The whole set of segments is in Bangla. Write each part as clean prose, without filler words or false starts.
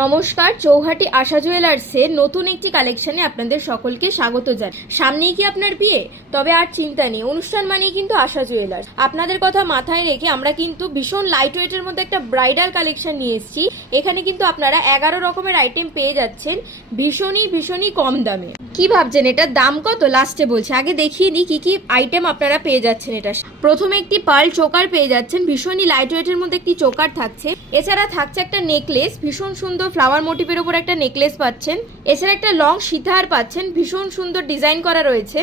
নমস্কার, চৌহাটি আশা জুয়েলার্সের নতুন একটি কালেকশনে আপনাদের সকলকে স্বাগত জানাই। সামনেই কি আপনার বিয়ে? তবে আর চিন্তা নেই, অনুষ্ঠান মানেই কিন্তু আশা জুয়েলার্স। আপনাদের কথা মাথায় রেখে আমরা কিন্তু ভীষণ লাইট ওয়েটের মধ্যে একটা ব্রাইডাল কালেকশন নিয়ে এসেছি। এখানে কিন্তু আপনারা 11 রকমের আইটেম পেয়ে যাচ্ছেন ভীষণই কম দামে। কি ভাবছেন এটার দাম কত? লাস্টে বলছি, আগে দেখিয়ে দিই কি কি আইটেম আপনারা পেয়ে যাচ্ছেন। এটা প্রথমে একটি পার্ল চোকার পেয়ে যাচ্ছেন, ভীষণই লাইট ওয়েটের মধ্যে একটি চোকার থাকছে। এছাড়া থাকছে একটা নেকলেস, ভীষণ সুন্দর ফ্লাওয়ার মোটিভের উপর একটা নেকলেস পাচ্ছেন। এছাড়া একটা লং সীতাহার পাচ্ছেন, ভীষণ সুন্দর ডিজাইন করা রয়েছে।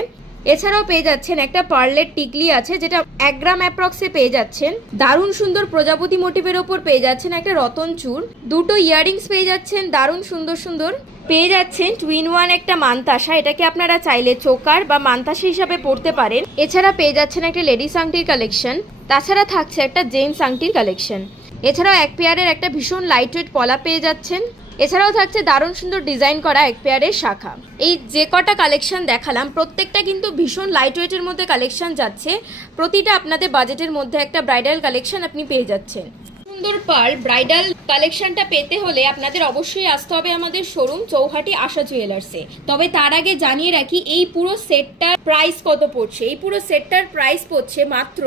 এছাড়াও পেয়ে যাচ্ছেন একটা পার্লের টিকলি আছে, যেটা 1 গ্রাম অ্যাপ্রক্সে পেয়ে যাচ্ছেন। দারুণ সুন্দর প্রজাপতি মোটিভের ওপর পেয়ে যাচ্ছেন একটা রতন চূড়। দুটো ইয়াররিংস পেয়ে যাচ্ছেন দারুণ সুন্দর। পেয়ে যাচ্ছেন 2-in-1 একটা মানতাসা, এটাকে আপনারা চাইলে চোকার বা মানতাসা হিসাবে পড়তে পারেন। এছাড়া পেয়ে যাচ্ছেন একটা লেডিস আংটির কালেকশন। তাছাড়া থাকছে একটা জেন্টস আংটির কালেকশন। এছাড়াও এক পেয়ারের একটা ভীষণ লাইট ওয়েট পলা পেয়ে যাচ্ছেন। এছাড়াও থাকছে দারুণ সুন্দর ডিজাইন করা এক পেয়ারের শাখা। এই যে কটা কালেকশন দেখালাম প্রত্যেকটা কিন্তু ভীষণ লাইট ওয়েটের মধ্যে কালেকশন যাচ্ছে। প্রতিটা আপনাদের বাজেটের মধ্যে একটা ব্রাইডাল কালেকশন আপনি পেয়ে যাচ্ছেন। সুন্দর পার্ল ব্রাইডাল কালেকশনটা পেতে হলে আপনাদের অবশ্যই আসতে হবে আমাদের শোরুম চৌহাটি আশা জুয়েলার্সে। তবে তার আগে জানিয়ে রাখি এই পুরো সেটটার প্রাইস কত পড়ছে। এই পুরো সেটটার প্রাইস পড়ছে মাত্র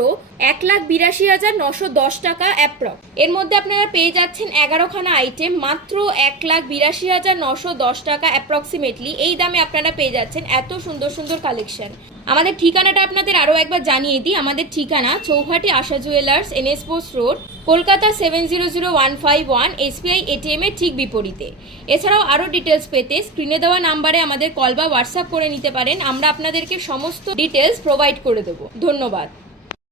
1,82,910 টাকা অ্যাপ্রক্স। এর মধ্যে আপনারা পেয়ে যাচ্ছেন 11খানা আইটেম মাত্র 1,82,910 টাকা অ্যাপ্রক্সিমেটলি। এই দামে আপনারা পেয়ে যাচ্ছেন এত সুন্দর কালেকশন। আমাদের ঠিকানাটা আপনাদের আরও একবার জানিয়ে দিই। আমাদের ঠিকানা Chouhati Asha jewellers, NS post road, Kolkata 700151, SBI ATM এর ঠিক বিপরীতে। এছাড়াও আরও ডিটেলস পেতে স্ক্রিনে দেওয়া নাম্বারে আমাদের কল বা হোয়াটসঅ্যাপ করে নিতে পারেন। আমরা আপনাদেরকে সমস্ত ডিটেলস প্রোভাইড করে দেবো। ধন্যবাদ।